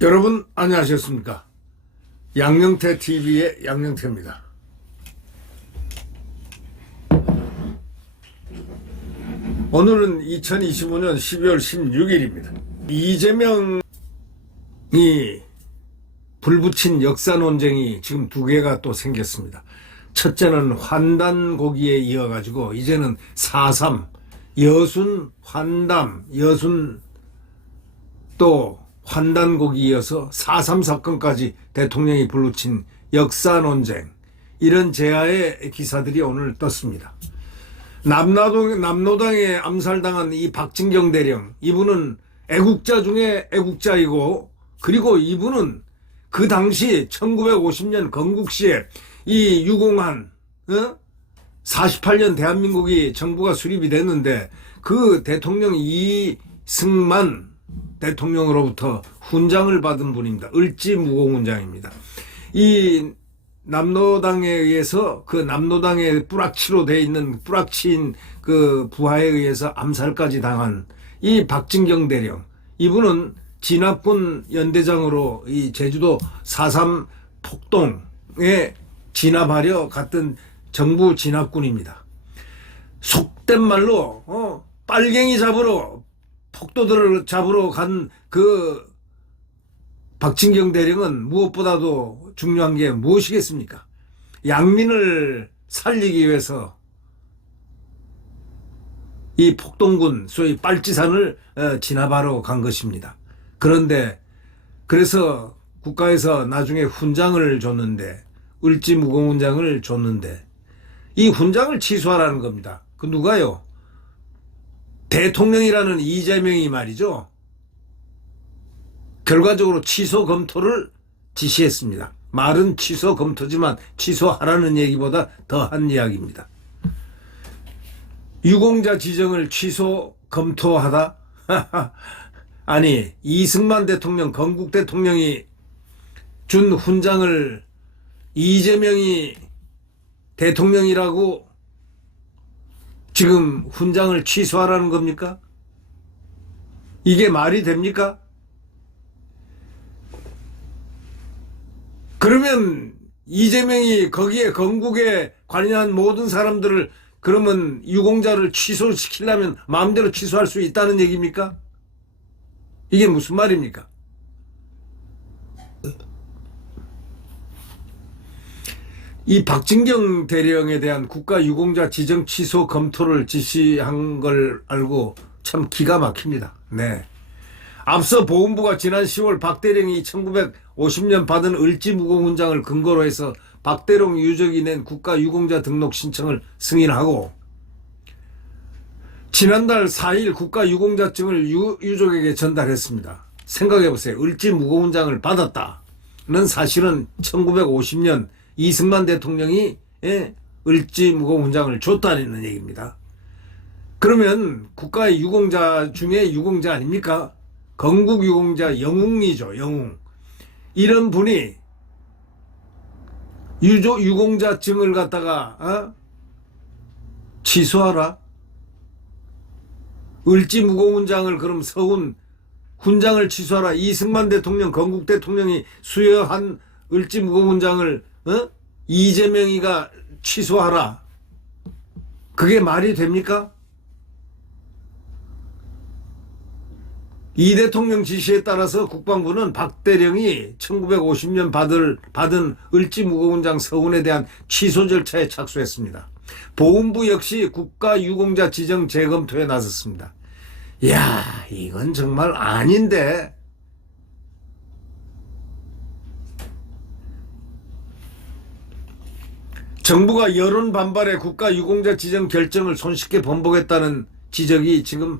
여러분 안녕하셨습니까? 양영태 TV의 양영태입니다. 오늘은 2025년 12월 16일입니다. 이재명이 불붙인 역사 논쟁이 지금 두 개가 또 생겼습니다. 첫째는 환단고기에 이어가지고 이제는 4.3 여순 환담 여순 또 환단곡이 이어서 4.3 사건까지 대통령이 불러친 역사 논쟁, 이런 제야의 기사들이 오늘 떴습니다. 남로당에 암살당한 이 박진경 대령, 이분은 애국자 중에 애국자이고, 그리고 이분은 그 당시 1950년 건국시에 이 유공한 48년 대한민국이 정부가 수립이 됐는데 그 대통령 이승만 대통령으로부터 훈장을 받은 분입니다. 을지무공훈장입니다. 이 남로당에 의해서 그 남로당의 뿌락치로 돼 있는 뿌락치인 그 부하에 의해서 암살까지 당한 이 박진경 대령, 이분은 진압군 연대장으로 이 제주도 4.3 폭동에 진압하려 갔던 정부 진압군입니다. 속된 말로 빨갱이 잡으러 폭도들을 잡으러 간 그 박진경 대령은 무엇보다도 중요한 게 무엇이겠습니까? 양민을 살리기 위해서 이 폭동군 소위 빨치산을 진압하러 간 것입니다. 그런데 그래서 국가에서 나중에 훈장을 줬는데, 을지무공훈장을 줬는데 이 훈장을 취소하라는 겁니다. 그 누가요? 대통령이라는 이재명이 말이죠. 결과적으로 취소 검토를 지시했습니다. 말은 취소 검토지만 취소하라는 얘기보다 더한 이야기입니다. 유공자 지정을 취소 검토하다? 아니, 이승만 대통령, 건국 대통령이 준 훈장을 이재명이 대통령이라고 지금 훈장을 취소하라는 겁니까? 이게 말이 됩니까? 그러면 이재명이 거기에 건국에 관여한 모든 사람들을 그러면 유공자를 취소시키려면 마음대로 취소할 수 있다는 얘기입니까? 이게 무슨 말입니까? 이 박진경 대령에 대한 국가 유공자 지정 취소 검토를 지시한 걸 알고 참 기가 막힙니다. 네. 앞서 보훈부가 지난 10월 박 대령이 1950년 받은 을지무공훈장을 근거로 해서 박 대령 유족이 낸 국가 유공자 등록 신청을 승인하고, 지난달 4일 국가 유공자증을 유족에게 전달했습니다. 생각해보세요. 을지무공훈장을 받았다는 사실은 1950년 이승만 대통령이 을지무공훈장을 줬다는 얘기입니다. 그러면 국가의 유공자 중에 유공자 아닙니까? 건국 유공자 영웅이죠. 영웅. 이런 분이 유공자증을 갖다가 취소하라? 을지무공훈장을 그럼 서훈 훈장을 취소하라? 이승만 대통령, 건국 대통령이 수여한 을지무공훈장을 이재명이가 취소하라? 그게 말이 됩니까? 이 대통령 지시에 따라서 국방부는 박 대령이 1950년 받은 을지무공훈장 서훈에 대한 취소 절차에 착수했습니다. 보훈부 역시 국가 유공자 지정 재검토에 나섰습니다. 이야, 이건 정말 아닌데. 정부가 여론 반발에 국가 유공자 지정 결정을 손쉽게 번복했다는 지적이 지금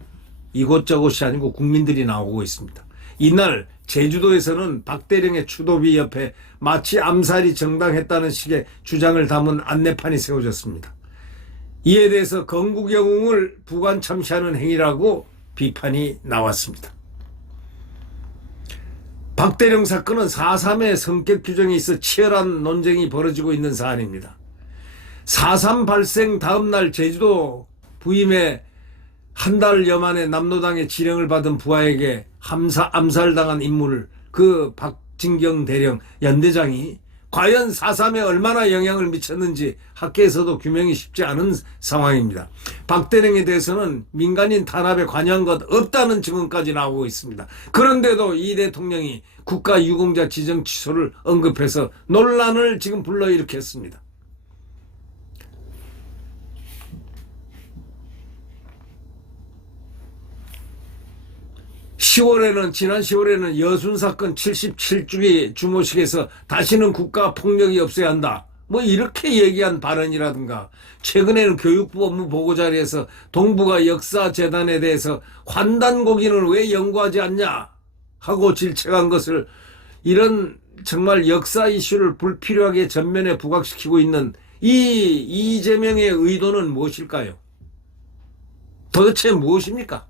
이곳저곳이 아니고 국민들이 나오고 있습니다. 이날 제주도에서는 박 대령의 추도비 옆에 마치 암살이 정당했다는 식의 주장을 담은 안내판이 세워졌습니다. 이에 대해서 건국 영웅을 부관 참시하는 행위라고 비판이 나왔습니다. 박대령 사건은 4.3의 성격 규정에 있어 치열한 논쟁이 벌어지고 있는 사안입니다. 4.3 발생 다음 날 제주도 부임에 한 달여 만에 남로당의 지령을 받은 부하에게 암살당한 인물, 그 박진경 대령 연대장이 과연 4.3에 얼마나 영향을 미쳤는지 학계에서도 규명이 쉽지 않은 상황입니다. 박 대령에 대해서는 민간인 탄압에 관여한 것 없다는 증언까지 나오고 있습니다. 그런데도 이 대통령이 국가유공자 지정 취소를 언급해서 논란을 지금 불러일으켰습니다. 지난 10월에는 여순 사건 77주기 주모식에서 다시는 국가 폭력이 없어야 한다, 뭐 이렇게 얘기한 발언이라든가, 최근에는 교육부 업무 보고 자리에서 동북아 역사재단에 대해서 환단고기는 왜 연구하지 않냐 하고 질책한 것을, 이런 정말 역사 이슈를 불필요하게 전면에 부각시키고 있는 이 이재명의 의도는 무엇일까요? 도대체 무엇입니까?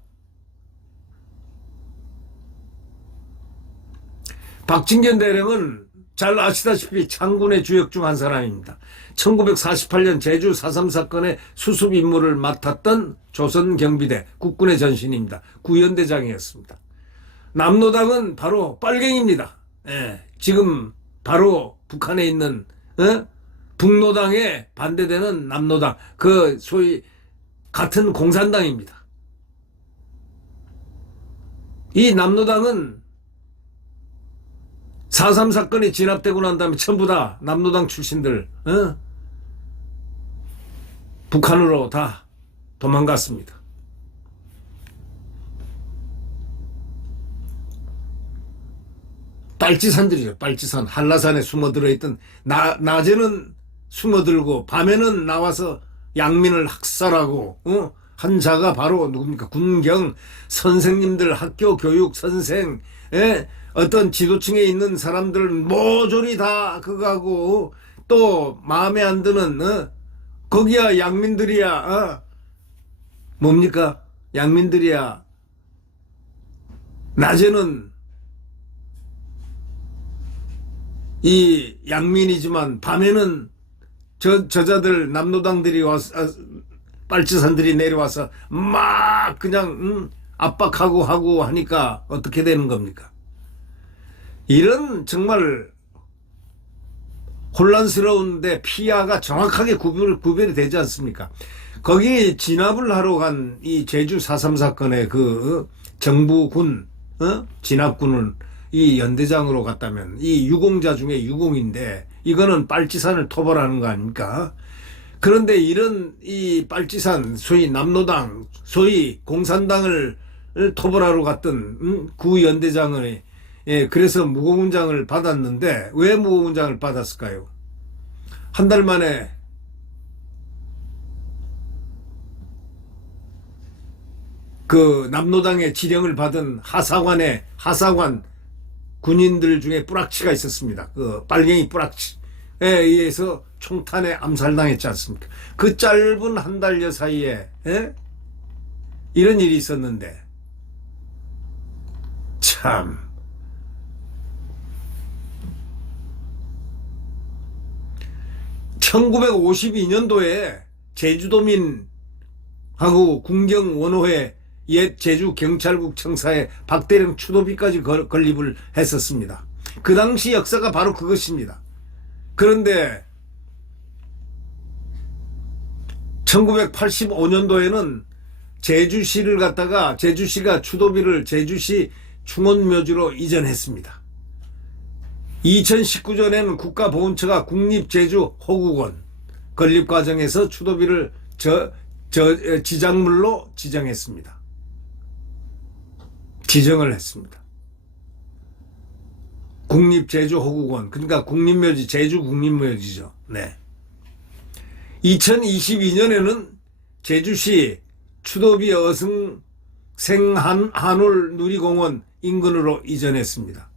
박진경 대령은 잘 아시다시피 장군의 주역 중 한 사람입니다. 1948년 제주 4.3 사건의 수습 임무를 맡았던 조선경비대 국군의 전신입니다. 구연대장이었습니다. 남로당은 바로 빨갱입니다. 예, 지금 바로 북한에 있는 북로당에 반대되는 남로당, 그 소위 같은 공산당입니다. 이 남로당은 4.3 사건이 진압되고 난 다음에 전부 다 남로당 출신들 북한으로 다 도망갔습니다. 빨치산들이죠. 빨치산. 한라산에 숨어들어 있던, 낮에는 숨어들고 밤에는 나와서 양민을 학살하고, 한 자가 바로 누굽니까? 군경 선생님들, 학교 교육 선생, 어떤 지도층에 있는 사람들은 모조리 다 그거하고, 또 마음에 안 드는 거기야 양민들이야. 뭡니까? 양민들이야. 낮에는 이 양민이지만 밤에는 저자들 남로당들이 와서, 빨치산들이 내려와서 막 그냥 압박하고 하고 하니까 어떻게 되는 겁니까? 이런 정말 혼란스러운데 피아가 정확하게 구별이 되지 않습니까? 거기 진압을 하러 간 이 제주 4.3 사건의 그 정부군 진압군은 이 연대장으로 갔다면 이 유공자 중에 유공인데, 이거는 빨치산을 토벌하는 거 아닙니까? 그런데 이런 이 빨치산, 소위 남로당, 소위 공산당을 토벌하러 갔던 구연대장을, 그래서 무고문장을 받았는데, 왜 무고문장을 받았을까요? 한 달 만에 그 남로당의 지령을 받은 하사관 군인들 중에 뿌락치가 있었습니다. 그 빨갱이 뿌락치에 의해서 총탄에 암살당했지 않습니까? 그 짧은 한 달여 사이에 이런 일이 있었는데, 참 (1952년도에) 제주도민하고 군경 원호회 옛 제주경찰국 청사에 박대령 추도비까지 건립을 했었습니다. 그 당시 역사가 바로 그것입니다. 그런데 1985년도에는 제주시를 갖다가, 제주시가 추도비를 제주시 충원묘지로 이전했습니다. 2019년에는 국가보훈처가 국립제주호국원 건립 과정에서 추도비를 지작물로 지정을 했습니다. 국립제주호국원, 그러니까 국립묘지, 제주국립묘지죠. 네. 2022년에는 제주시 추도비 어승생한울 누리공원 인근으로 이전했습니다.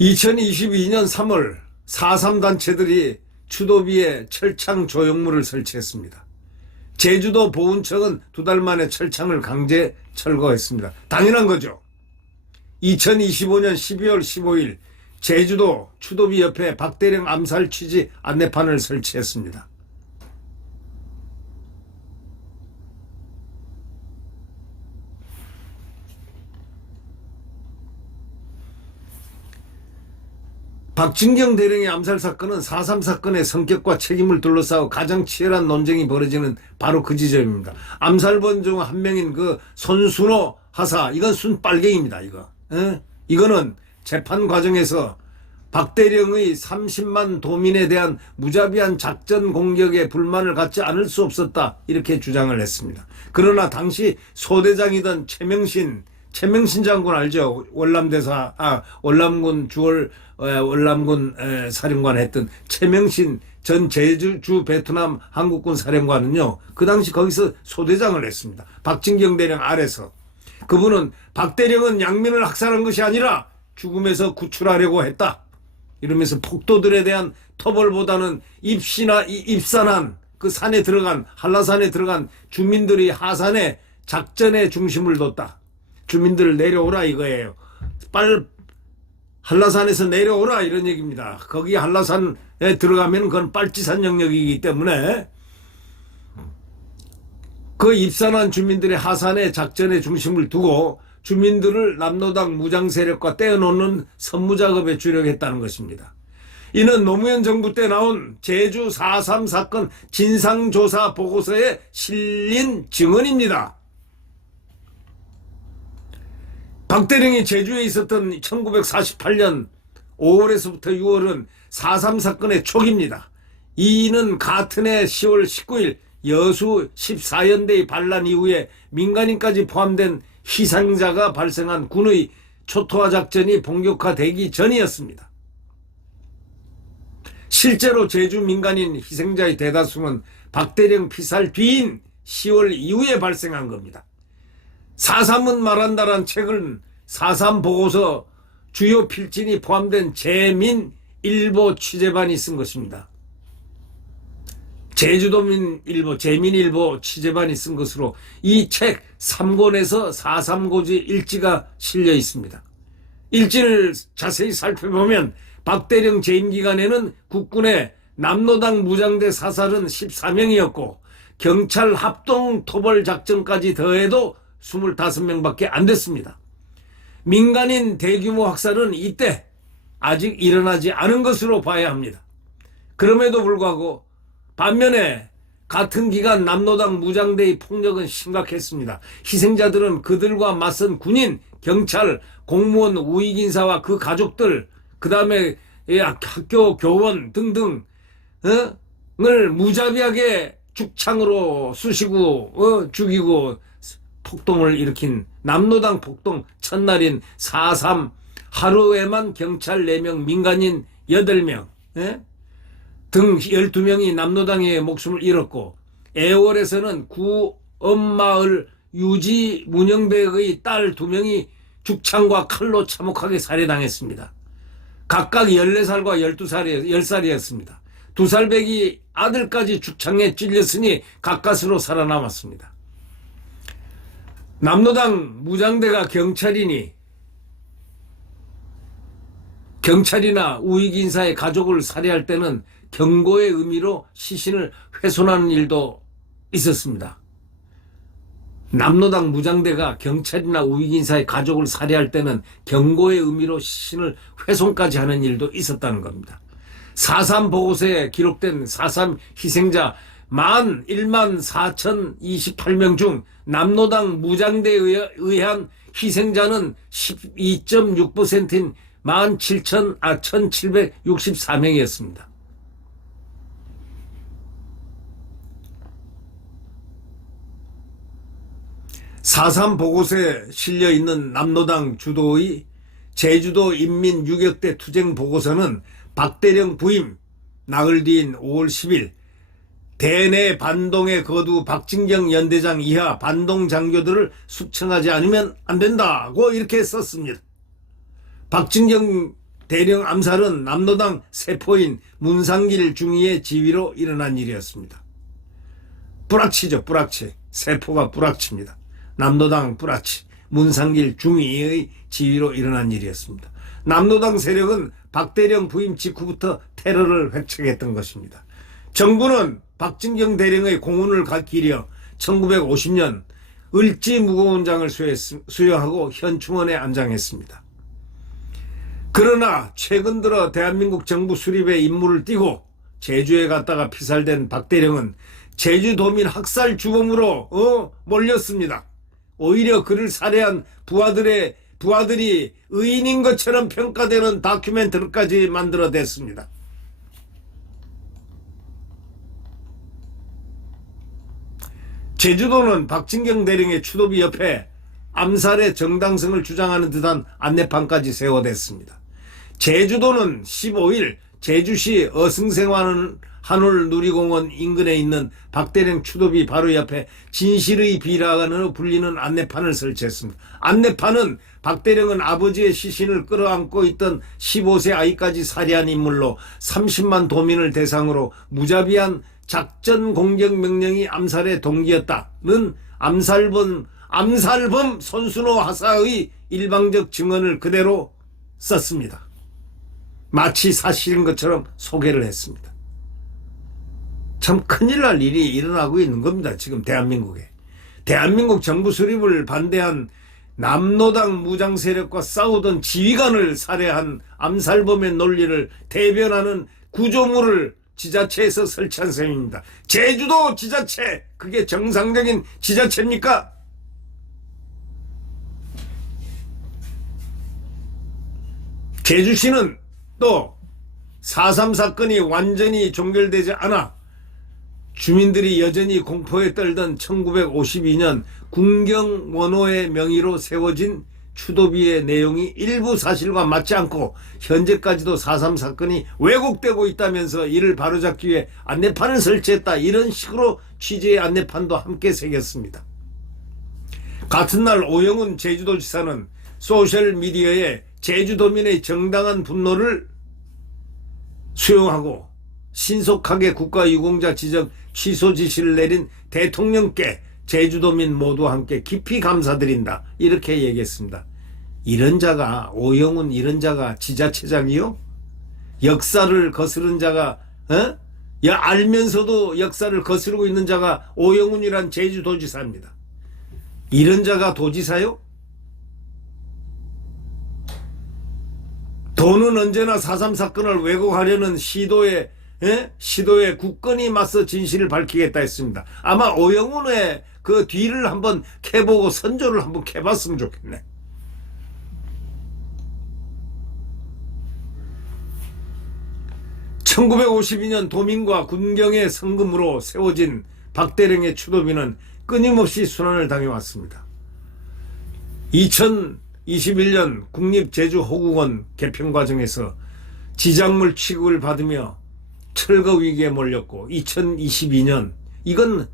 (2022년 3월) 4.3 단체들이 추도비에 철창 조형물을 설치했습니다. 제주도 보훈청은 2달 만에 철창을 강제 철거했습니다. 당연한 거죠. 2025년 12월 15일 제주도 추도비 옆에 박대령 암살 취지 안내판을 설치했습니다. 박진경 대령의 암살 사건은 4.3 사건의 성격과 책임을 둘러싸고 가장 치열한 논쟁이 벌어지는 바로 그 지점입니다. 암살범 중 한 명인 그 손순호 하사, 이건 순빨갱입니다. 이거는 재판 과정에서 박 대령의 30만 도민에 대한 무자비한 작전 공격에 불만을 갖지 않을 수 없었다, 이렇게 주장을 했습니다. 그러나 당시 소대장이던 최명신 장군 알죠? 월남군 월남군 사령관 했던 최명신 전 제주 베트남 한국군 사령관은요, 그 당시 거기서 소대장을 했습니다. 박진경 대령 아래서. 그분은 박 대령은 양민을 학살한 것이 아니라 죽음에서 구출하려고 했다, 이러면서 폭도들에 대한 토벌보다는 입산한 그 산에 들어간, 한라산에 들어간 주민들의 하산에 작전에 중심을 뒀다. 주민들 내려오라 이거예요. 한라산에서 내려오라 이런 얘기입니다. 거기 한라산에 들어가면 그건 빨치산 영역이기 때문에 그 입산한 주민들의 하산에 작전에 중심을 두고 주민들을 남노당 무장 세력과 떼어놓는 선무작업에 주력했다는 것입니다. 이는 노무현 정부 때 나온 제주 4.3 사건 진상조사 보고서에 실린 증언입니다. 박 대령이 제주에 있었던 1948년 5월에서부터 6월은 4.3 사건의 초기입니다. 이는 같은 해 10월 19일 여수 14연대의 반란 이후에 민간인까지 포함된 희생자가 발생한 군의 초토화 작전이 본격화되기 전이었습니다. 실제로 제주 민간인 희생자의 대다수는 박 대령 피살 뒤인 10월 이후에 발생한 겁니다. 4.3은 말한다란 책은 4.3 보고서 주요 필진이 포함된 제민일보 취재반이 쓴 것입니다. 제주도민일보, 제민일보 취재반이 쓴 것으로 이 책 3권에서 4.3 고지 일지가 실려 있습니다. 일지를 자세히 살펴보면 박 대령 재임 기간에는 국군의 남노당 무장대 사살은 14명이었고 경찰 합동 토벌 작전까지 더해도 25명밖에 안 됐습니다. 민간인 대규모 학살은 이때 아직 일어나지 않은 것으로 봐야 합니다. 그럼에도 불구하고 반면에 같은 기간 남노당 무장대의 폭력은 심각했습니다. 희생자들은 그들과 맞선 군인, 경찰, 공무원, 우익인사와 그 가족들, 그 다음에 학교 교원 등등을 무자비하게 죽창으로 쑤시고 죽이고 폭동을 일으킨 남노당 폭동 첫날인 4.3 하루에만 경찰 4명, 민간인 8명 등 12명이 남노당의 목숨을 잃었고, 애월에서는 구엄마을 유지 문영백의 딸 2명이 죽창과 칼로 참혹하게 살해당했습니다. 각각 14살과 10살이었습니다. 2살배기 아들까지 죽창에 찔렸으니 가까스로 살아남았습니다. 남노당 무장대가 경찰이나 우익인사의 가족을 살해할 때는 경고의 의미로 시신을 훼손하는 일도 있었습니다. 남노당 무장대가 경찰이나 우익인사의 가족을 살해할 때는 경고의 의미로 시신을 훼손까지 하는 일도 있었다는 겁니다. 4.3 보고서에 기록된 4.3 희생자 14,028명 중 남노당 무장대에 의한 희생자는 12.6%인 17,764명이었습니다. (4.3) 보고서에 실려있는 남노당 주도의 제주도 인민 유격대 투쟁 보고서는 박 대령 부임 나흘 뒤인 5월 10일 대내 반동에 거두 박진경 연대장 이하 반동 장교들을 숙청하지 않으면 안 된다고 이렇게 썼습니다. 박진경 대령 암살은 남노당 세포인 문상길 중위의 지휘로 일어난 일이었습니다. 뿌락치죠. 뿌락치. 세포가 뿌락칩니다. 남로당 뿌락치. 문상길 중위의 지휘로 일어난 일이었습니다. 남로당 세력은 박대령 부임 직후부터 테러를 획책했던 것입니다. 정부는 박진경 대령의 공훈을 기려 1950년 을지 무고훈장을 수여하고 현충원에 안장했습니다. 그러나 최근 들어 대한민국 정부 수립에 임무를 띠고 제주에 갔다가 피살된 박대령은 제주도민 학살 주범으로 몰렸습니다. 오히려 그를 살해한 부하들이 의인인 것처럼 평가되는 다큐멘터리까지 만들어냈습니다. 제주도는 박진경 대령의 추도비 옆에 암살의 정당성을 주장하는 듯한 안내판까지 세워댔습니다. 제주도는 15일 제주시 어승생환 한올 누리공원 인근에 있는 박대령 추도비 바로 옆에 진실의 비라로 불리는 안내판을 설치했습니다. 안내판은 박대령은 아버지의 시신을 끌어안고 있던 15세 아이까지 살해한 인물로 30만 도민을 대상으로 무자비한 작전 공격 명령이 암살의 동기였다는 암살범 손순호 하사의 일방적 증언을 그대로 썼습니다. 마치 사실인 것처럼 소개를 했습니다. 참 큰일 날 일이 일어나고 있는 겁니다. 지금 대한민국에. 대한민국 정부 수립을 반대한 남로당 무장 세력과 싸우던 지휘관을 살해한 암살범의 논리를 대변하는 구조물을 지자체에서 설치한 셈입니다. 제주도 지자체, 그게 정상적인 지자체입니까? 제주시는 또 4.3 사건이 완전히 종결되지 않아 주민들이 여전히 공포에 떨던 1952년 군경원호의 명의로 세워진 추도비의 내용이 일부 사실과 맞지 않고 현재까지도 4.3 사건이 왜곡되고 있다면서 이를 바로잡기 위해 안내판을 설치했다. 이런 식으로 취재의 안내판도 함께 새겼습니다. 같은 날 오영훈 제주도지사는 소셜미디어에 제주도민의 정당한 분노를 수용하고 신속하게 국가유공자 지정 취소 지시를 내린 대통령께 제주도민 모두와 함께 깊이 감사드린다. 이렇게 얘기했습니다. 이런 자가, 오영훈 이런 자가 지자체장이요? 역사를 거스른 자가, 알면서도 역사를 거스르고 있는 자가 오영훈이란 제주도지사입니다. 이런 자가 도지사요? 도는 언제나 4.3 사건을 왜곡하려는 시도에 굳건히 맞서 진실을 밝히겠다 했습니다. 아마 오영훈의 그 뒤를 한번 캐보고 선조를 한번 캐봤으면 좋겠네. (1952년) 도민과 군경의 성금으로 세워진 박대령의 추도비는 끊임없이 순환을 당해왔습니다. 2021년 국립제주호국원 개편 과정에서 지작물 취급을 받으며 철거 위기에 몰렸고 2022년 이건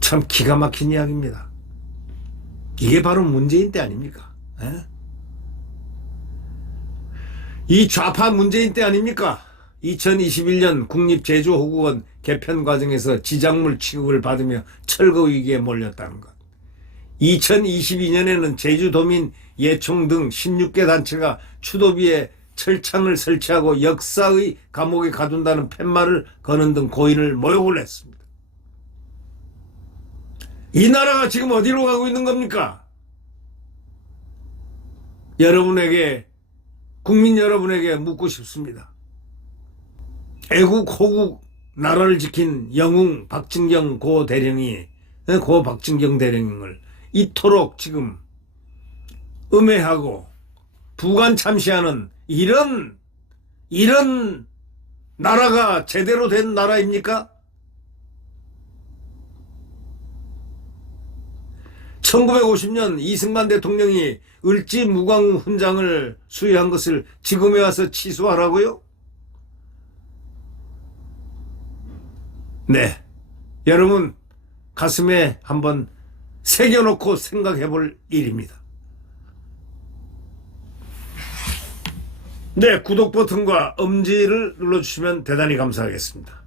참 기가 막힌 이야기입니다. 이게 바로 문재인 때 아닙니까? 이 좌파 문재인 때 아닙니까? 2021년 국립제주호국원 개편 과정에서 지작물 취급을 받으며 철거 위기에 몰렸다는 것. 2022년에는 제주도민 예총 등 16개 단체가 추도비에 철창을 설치하고 역사의 감옥에 가둔다는 팻말을 거는 등 고인을 모욕을 했습니다. 이 나라가 지금 어디로 가고 있는 겁니까? 국민 여러분에게 묻고 싶습니다. 애국 호국 나라를 지킨 영웅 박진경 고 박진경 대령을 이토록 지금 음해하고 부관 참시하는 이런 나라가 제대로 된 나라입니까? 1950년 이승만 대통령이 을지 무광 훈장을 수여한 것을 지금에 와서 취소하라고요? 네, 여러분 가슴에 한번 새겨놓고 생각해 볼 일입니다. 네, 구독 버튼과 엄지를 눌러주시면 대단히 감사하겠습니다.